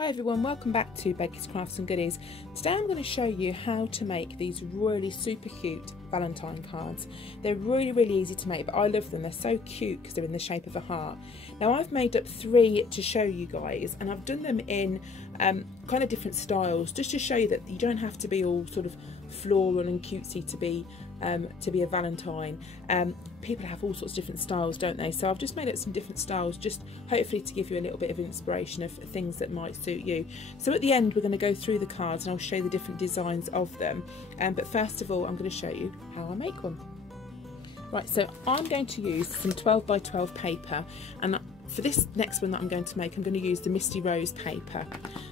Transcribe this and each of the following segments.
Hi everyone, welcome back to Becky's Crafts and Goodies. Today I'm going to show you how to make these really super cute Valentine cards. They're really easy to make, but I love them. They're so cute because they're in the shape of a heart. Now I've made up 3 to show you guys, and I've done them in kind of different styles, just to show you that you don't have to be all sort of floral and cutesy to be a Valentine. People have all sorts of different styles, don't they? So I've just made up some different styles, just hopefully to give you a little bit of inspiration of things that might suit you. So at the end we're going to go through the cards and I'll show you the different designs of them, but first of all I'm going to show you how I make one. Right, so I'm going to use some 12 by 12 paper, and for this next one that I'm going to make, I'm going to use the Misty Rose paper.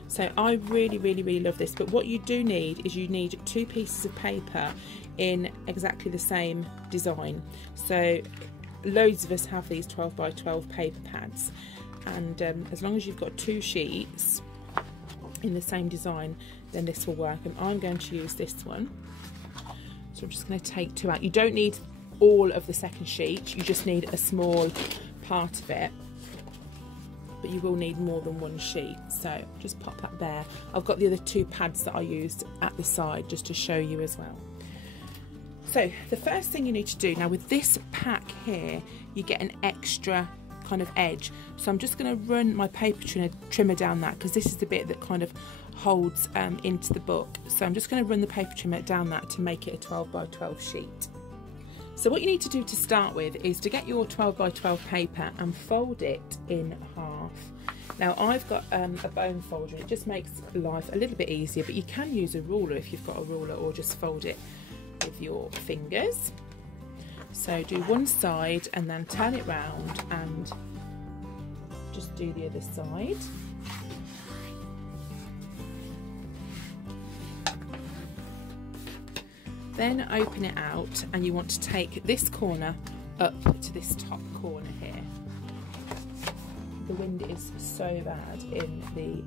So I really love this, but what you do need is you need 2 pieces of paper in exactly the same design. So loads of us have these 12 by 12 paper pads, and as long as you've got 2 sheets in the same design, then this will work. And I'm going to use this one, so I'm just going to take 2 out. You don't need all of the second sheet, you just need a small part of it, but you will need more than 1 sheet, so just pop that there. I've got the other 2 pads that I used at the side just to show you as well. So the first thing you need to do, now with this pack here you get an extra kind of edge, so I'm just going to run my paper trimmer down that, because this is the bit that kind of holds into the book. So I'm just going to run the paper trimmer down that to make it a 12 by 12 sheet. So what you need to do to start with is to get your 12 by 12 paper and fold it in half. Now I've got a bone folder, and it just makes life a little bit easier, but you can use a ruler if you've got a ruler, or just fold it with your fingers. So do one side and then turn it round and just do the other side. Then open it out, and you want to take this corner up to this top corner here. The wind is so bad in the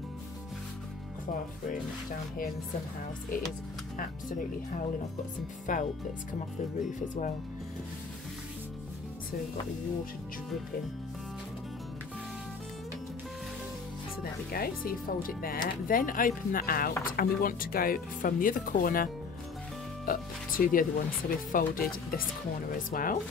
craft room down here in the sun house. It is absolutely howling. I've got some felt that's come off the roof as well, so we've got the water dripping. So there we go, so you fold it there, then open that out, and we want to go from the other corner up to the other one, so we've folded this corner as well.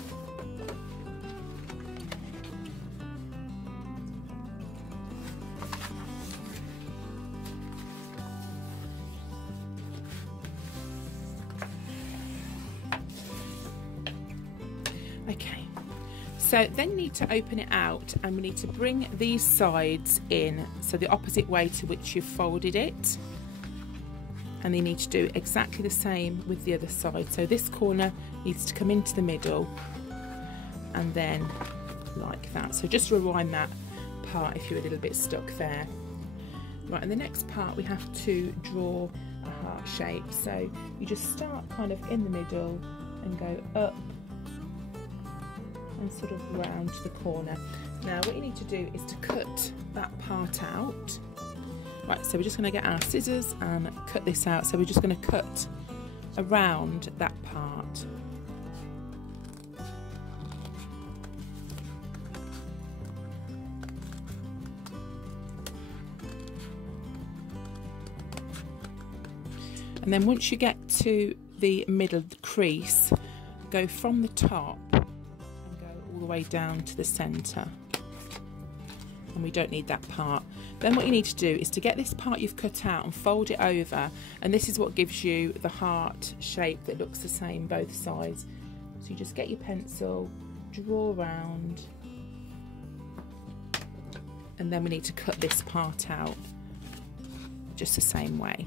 Okay, so then you need to open it out, and we need to bring these sides in, so the opposite way to which you've folded it. And you need to do exactly the same with the other side. So this corner needs to come into the middle, and then like that. So just rewind that part if you're a little bit stuck there. Right, and the next part we have to draw a heart shape. So you just start kind of in the middle and go up and sort of round to the corner. Now what you need to do is to cut that part out. Right, so we're just going to get our scissors and cut this out. So we're just going to cut around that part. And then once you get to the middle, the crease, go from the top and go all the way down to the centre. And we don't need that part. Then what you need to do is to get this part you've cut out and fold it over, and this is what gives you the heart shape that looks the same both sides. So you just get your pencil, draw around, and then we need to cut this part out just the same way.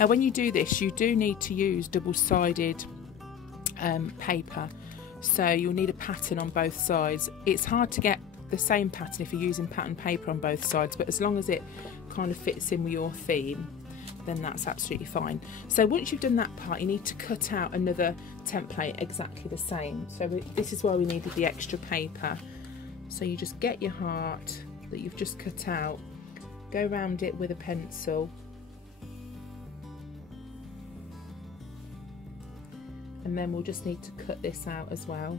Now when you do this, you do need to use double-sided paper, so you'll need a pattern on both sides. It's hard to get the same pattern if you're using pattern paper on both sides, but as long as it kind of fits in with your theme, then that's absolutely fine. So once you've done that part, you need to cut out another template exactly the same. So this is why we needed the extra paper. So you just get your heart that you've just cut out, go around it with a pencil, and then we'll just need to cut this out as well.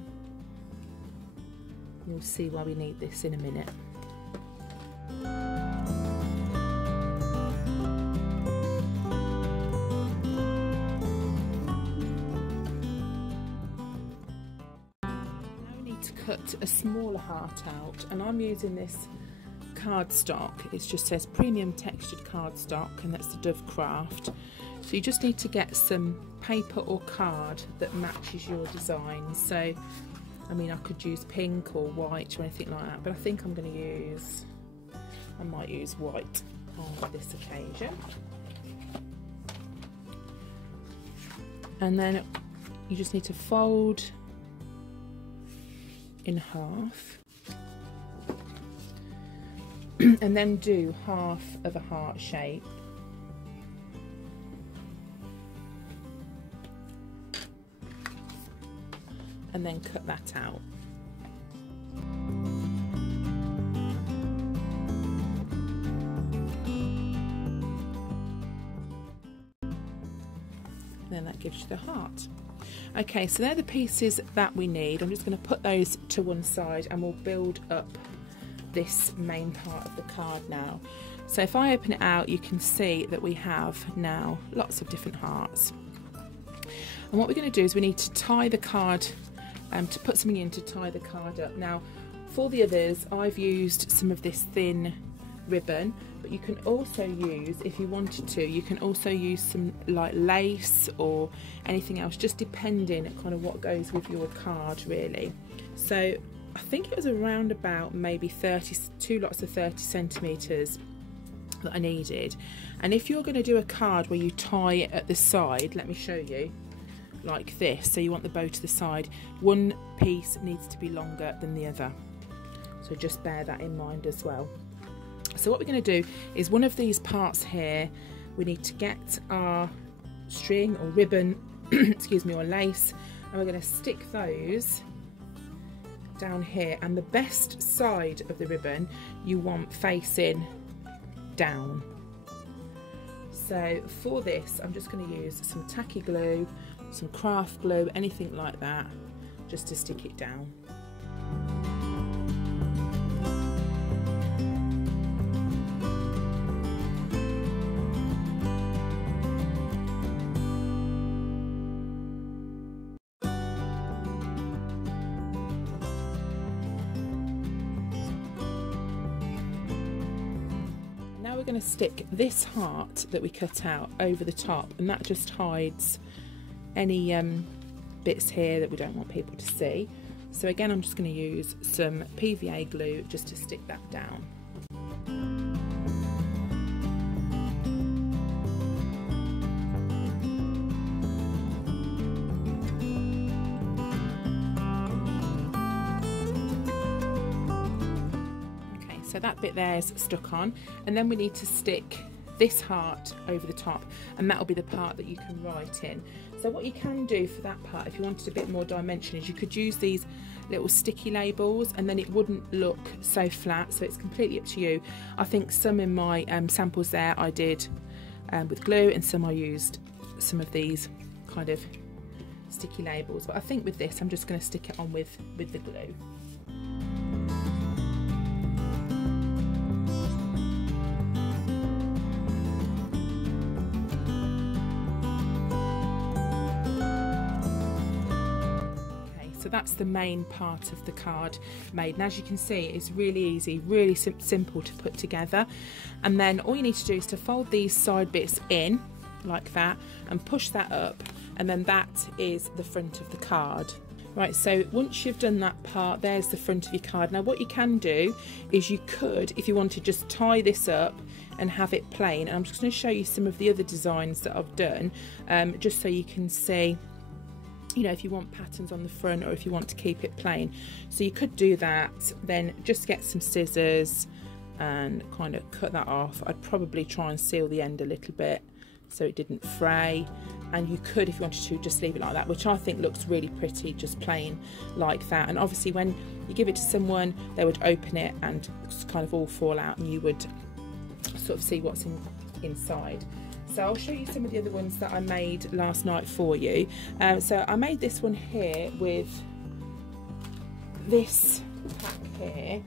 You'll see why we need this in a minute. Cut a smaller heart out, and I'm using this cardstock. It just says premium textured cardstock, and that's the Dove Craft. So you just need to get some paper or card that matches your design. So I mean, I could use pink or white or anything like that, but I think I might use white on this occasion. And then you just need to fold in half and then do half of a heart shape, and then cut that out. Then that gives you the heart. Okay, so they're the pieces that we need. I'm just going to put those to one side and we'll build up this main part of the card now. So if I open it out, you can see that we have now lots of different hearts. And what we're going to do is we need to tie the card, to put something in to tie the card up. Now, for the others, I've used some of this thin ribbon, but you can also use, if you wanted to, you can also use some like lace or anything else, just depending kind of what goes with your card really. So I think it was around about maybe 2 lots of 30 centimeters that I needed. And if you're going to do a card where you tie it at the side, let me show you, like this, so you want the bow to the side, one piece needs to be longer than the other, so just bear that in mind as well. So what we're going to do is one of these parts here, we need to get our string or ribbon, excuse me, or lace, and we're going to stick those down here, and the best side of the ribbon you want facing down. So for this, I'm just going to use some tacky glue, some craft glue, anything like that, just to stick it down. We're going to stick this heart that we cut out over the top, and that just hides any bits here that we don't want people to see. So again, I'm just going to use some PVA glue just to stick that down. So that bit there is stuck on, and then we need to stick this heart over the top, and that will be the part that you can write in. So what you can do for that part, if you wanted a bit more dimension, is you could use these little sticky labels, and then it wouldn't look so flat, so it's completely up to you. I think some in my samples there I did with glue, and some I used some of these kind of sticky labels, but I think with this I'm just going to stick it on with the glue. So that's the main part of the card made, and as you can see, it's really easy, really simple to put together. And then all you need to do is to fold these side bits in like that and push that up, and then that is the front of the card. Right, so once you've done that part, there's the front of your card. Now what you can do is you could, if you want to, just tie this up and have it plain, and I'm just going to show you some of the other designs that I've done, just so you can see, you know, if you want patterns on the front or if you want to keep it plain. So you could do that, then just get some scissors and kind of cut that off. I'd probably try and seal the end a little bit so it didn't fray, and you could, if you wanted to, just leave it like that, which I think looks really pretty, just plain like that. And obviously when you give it to someone, they would open it and kind of all fall out, and you would sort of see what's inside. So I'll show you some of the other ones that I made last night for you. So I made this one here with this pack here,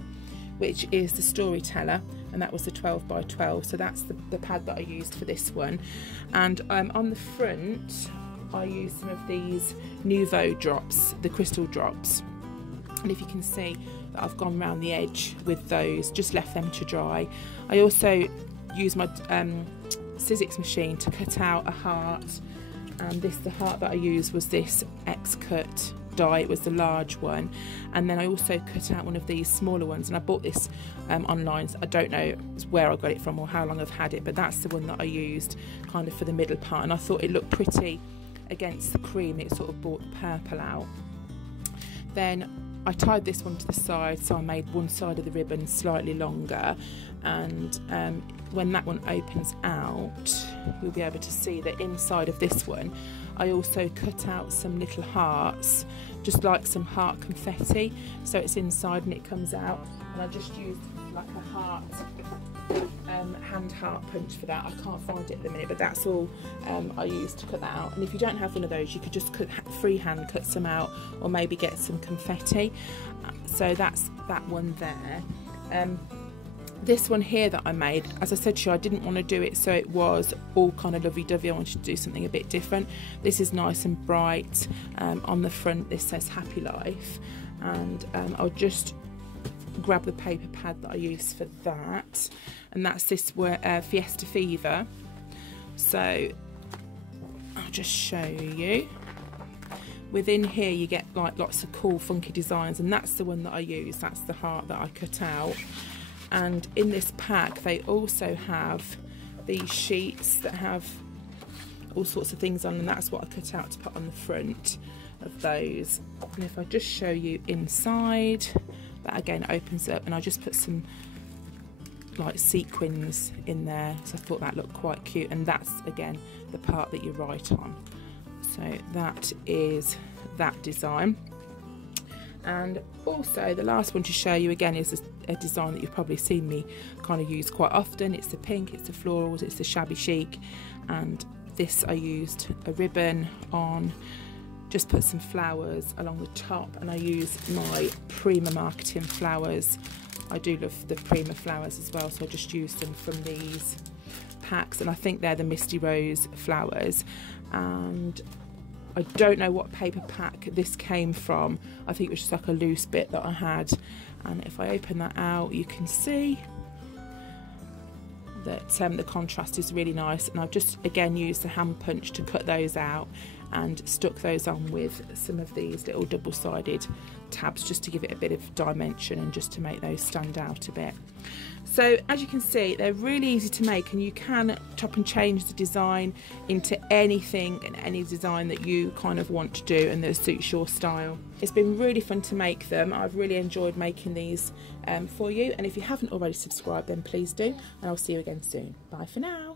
which is the Storyteller, and that was the 12 by 12, so that's the pad that I used for this one. And on the front I used some of these Nouveau drops, the crystal drops, and if you can see that I've gone around the edge with those, just left them to dry. I also used my Sizzix machine to cut out a heart, and the heart that I used was this X-cut die, it was the large one. And then I also cut out one of these smaller ones, and I bought this online, so I don't know where I got it from or how long I've had it, but that's the one that I used kind of for the middle part, and I thought it looked pretty against the cream. It sort of brought the purple out. Then I tied this one to the side, so I made one side of the ribbon slightly longer, and when that one opens out you'll be able to see that inside of this one I also cut out some little hearts, just like some heart confetti, so it's inside and it comes out, and I just used like a heart hand heart punch for that. I can't find it at the minute, but that's all I used to cut that out. And if you don't have one of those, you could just freehand cut some out, or maybe get some confetti. So that's that one there. This one here that I made, as I said to you, I didn't want to do it so it was all kind of lovey-dovey. I wanted to do something a bit different. This is nice and bright. On the front this says Happy Life, and I'll just grab the paper pad that I used for that, and that's this Fiesta Fever. So I'll just show you. Within here you get like lots of cool funky designs, and that's the one that I use. That's the heart that I cut out. And in this pack they also have these sheets that have all sorts of things on, and that's what I cut out to put on the front of those. And if I just show you inside, that again opens up, and I just put some like sequins in there, so I thought that looked quite cute. And that's again the part that you write on. So that is that design. And also the last one to show you again is a design that you've probably seen me kind of use quite often. It's the pink, it's the florals, it's the shabby chic, and this I used a ribbon on, just put some flowers along the top, and I used my Prima Marketing flowers. I do love the Prima flowers as well, so I just used them from these packs, and I think they're the Misty Rose flowers. And I don't know what paper pack this came from. I think it was just like a loose bit that I had. And if I open that out, you can see that the contrast is really nice. And I've just again used the hand punch to cut those out, and stuck those on with some of these little double-sided tabs just to give it a bit of dimension and just to make those stand out a bit. So as you can see, they're really easy to make, and you can chop and change the design into anything and any design that you kind of want to do and that suits your style. It's been really fun to make them. I've really enjoyed making these for you, and if you haven't already subscribed, then please do, and I'll see you again soon. Bye for now.